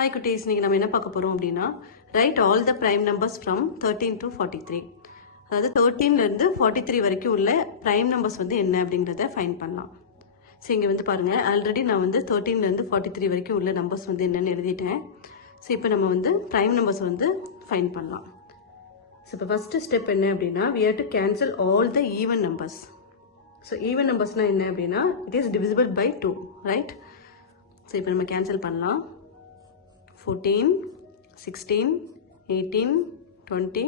Hi குட்டீஸ், இன்னைக்கு நம்ம என்ன பார்க்க போறோம் அப்படின்னா write all the prime numbers from 13 to 43. அதாவது 13ல இருந்து 43 வரைக்கும் உள்ள prime numbers வந்து என்ன அப்படிங்கறத ஃபைண்ட் பண்ணலாம். சோ இங்க வந்து பாருங்க, ஆல்ரெடி நான் வந்து 13ல இருந்து 43 வரைக்கும் உள்ள நம்பர்ஸ் வந்து என்னன்னு எழுதிட்டேன். சோ இப்போ நம்ம வந்து prime numbers வந்து ஃபைண்ட் பண்ணலாம். சோ இப்போ ஃபர்ஸ்ட் ஸ்டெப் என்ன அப்படின்னா we have to cancel all the even numbers. So even numbersனா என்ன அப்படின்னா it is divisible by 2, right? So இப்போ நம்ம கேன்சல் பண்ணலாம். 14, 16, 18, 20,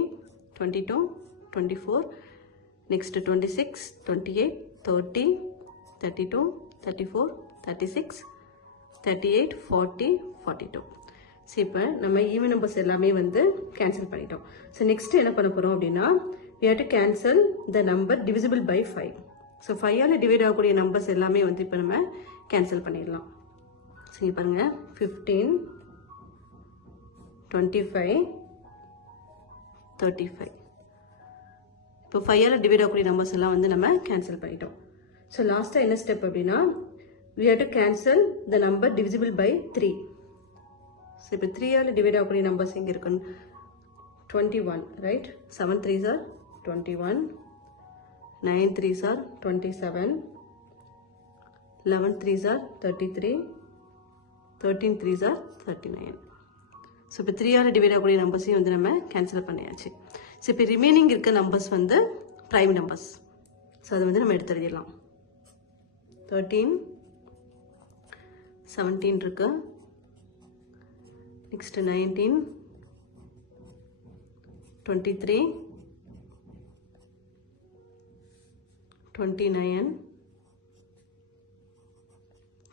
22, 24, next 26, 28, 30, 32, 34, 36, 38, 40, 42. So இப்போ நம்ம ஈவன் நம்பர்ஸ் எல்லாமே வந்து கேன்சல் பண்ணிட்டோம். ஸோ நெக்ஸ்ட் என்ன பண்ண போறோம் அப்படின்னா we have to cancel the number divisible by 5. So 5ஆல டிவைட் ஆகக்கூடிய நம்பர்ஸ் எல்லாமே வந்து இப்போ நம்ம கேன்சல் பண்ணிடலாம். ஸோ இங்கே பாருங்க 15, 25, 35. இப்போ 5ஆல டிவைட் ஆகக்கூடிய நம்பர்ஸ் எல்லாம் வந்து நம்ம கேன்சல் பண்ணிட்டோம். ஸோ லாஸ்ட்டாக என்ன ஸ்டெப் அப்படின்னா we have to cancel the number divisible by 3. So இப்போ 3ஆல டிவைட் ஆகக்கூடிய நம்பர்ஸ் எங்கே இருக்குன்னு 21, right? 7 3s are 21, 9 3s are 27, 11 3s are 33, 13 3s are 39. So இப்போ 3ஆல டிவைட் ஆகக்கூடிய நம்பர்ஸையும் வந்து நம்ம கேன்சல் பண்ணியாச்சு. ஸோ இப்போ ரிமைனிங் இருக்க நம்பர்ஸ் வந்து ப்ரைம் நம்பர்ஸ். ஸோ அதை வந்து நம்ம எடுத்து எழுதிடலாம். 13, 17 இருக்கு, next 19, 23, 29,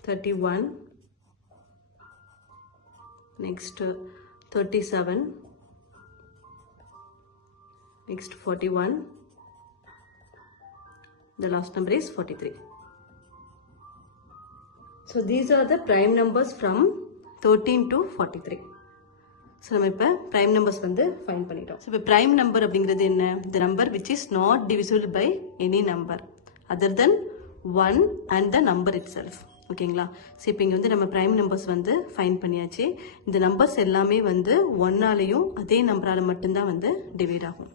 31, next 37, next 41, the last number is 43. So these are the prime numbers from 13 to 43. So நம்ம இப்போ prime numbers வந்து ஃபைண்ட் பண்ணிட்டோம். So இப்போ prime number அப்படிங்கிறது என்ன? The number which is not divisible by any number other than 1 and the number itself. ஓகேங்களா? So இப்போ இங்கே வந்து நம்ம ப்ரைம் நம்பர்ஸ் வந்து ஃபைண்ட் பண்ணியாச்சு. இந்த நம்பர்ஸ் எல்லாமே வந்து 1ஆலையும் அதே நம்பரால் மட்டும்தான் வந்து டிவைட் ஆகும்.